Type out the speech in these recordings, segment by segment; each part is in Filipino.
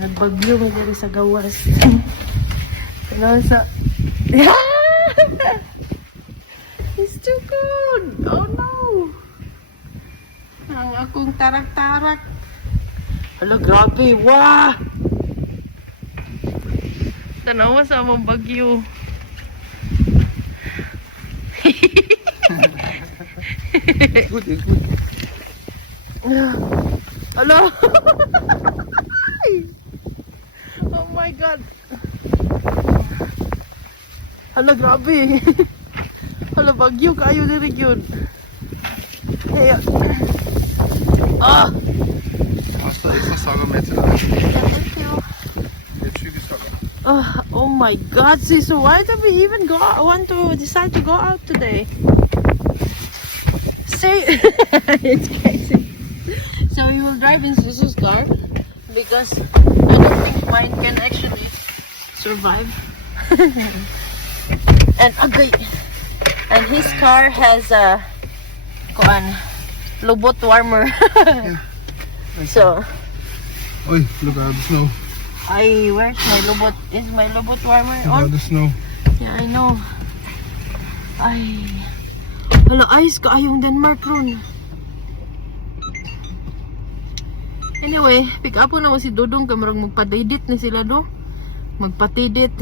Nagbagyo may diri sa gawas. Ano sa... It's too cold! Oh no! Ang akong tarak-tarak. Hala, grabe! Wah! Tanawa sa among bagyo. Good, it's good. Hala! Oh my God! Hala, grabe! Hala, bagyo kayo diri yun. Yeah. Ah! Asta ist das Saga med til dig. Yeah, thank you. Det er tykke sokker. Oh my God, sis, why did we even want to decide to go out today? Say, it's crazy. So we will drive in Sisu's car because I don't think mine can actually survive. And his car has a lubot warmer. So, Oj, look at the snow. where's my lubot? Is my lubot warmer Look on? at the snow. Yeah, I know. Hala, ice kaayong Denmark ron. Anyway, pick up na mo si Dudong kay marang magpadidit ni sila do. Magpatidit.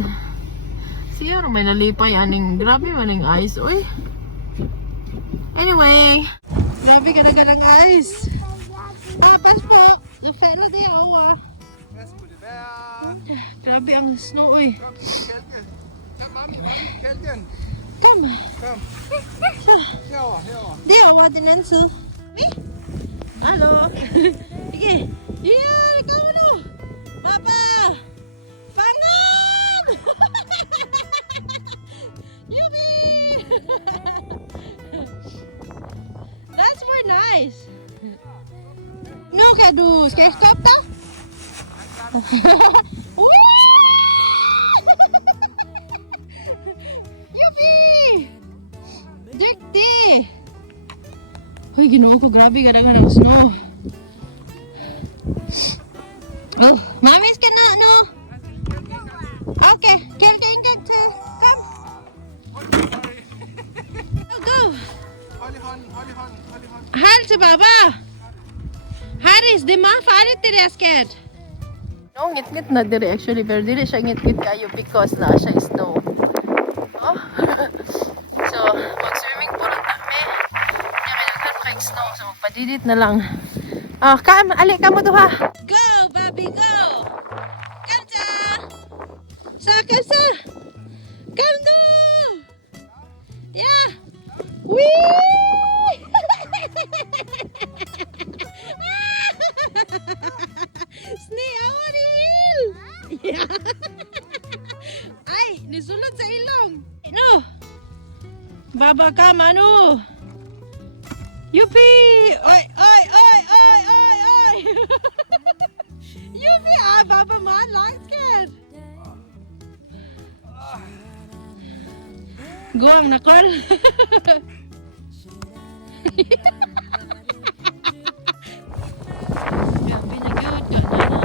Siya may nalipay aning grabe maning ice, oy. Anyway, grabe ka na ng ice. Pas po. The fella de awa. Grabe ang snow, oy. Kom, kælke. Kom, mami, kælken. Kom. Kom. Så. Herover, herover. Derovre den anden side. Mi? Hallo? Ikke? Ja, det kommer nu. Papa! Fang ham! Yuppie! That's more nice. Nu kan du... Skal jeg stoppe dig? Yuppie! Dygtig! Hoy, ginoo ko. Grabe gadagan ng snow. Oh, mami skal ned nu. Okay, Kjeld en gang til. Kom. Go. Hold i hånd, hold i hånd, hold i hånd. Hold til baba. Haris, det er meget farligt det der, skat. No, ngit-ngit na dire actually, pero dili siya ngit-ngit kayo because na siya is snow. Oh. So, mag-swimming pool ang dami. Kaya kailangan pa yung snow, so magpadidit na lang. Oh, Kam, ali ka mo duha. Go, Bobby, go. Kam sa. Kam sa. Kam du. Yeah. Wee. Snee over the hill. Yeah. Ay, nisulod sa ilong. No. Baba ka, Manu. Yuppie! Oi, oi, oi, oi, oi, oi! Yuppie! Baba man, langsket! Guwang nakol! Grabe na gyud ka na.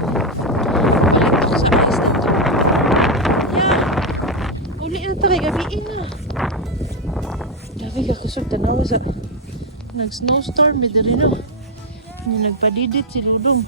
Balitok sa ice na to. Yeah! Uli na ta kay gabi na. Grabe ka kusog tanawa sa... Nag-snowstorm, diri no. Nagpadidit si Dudong.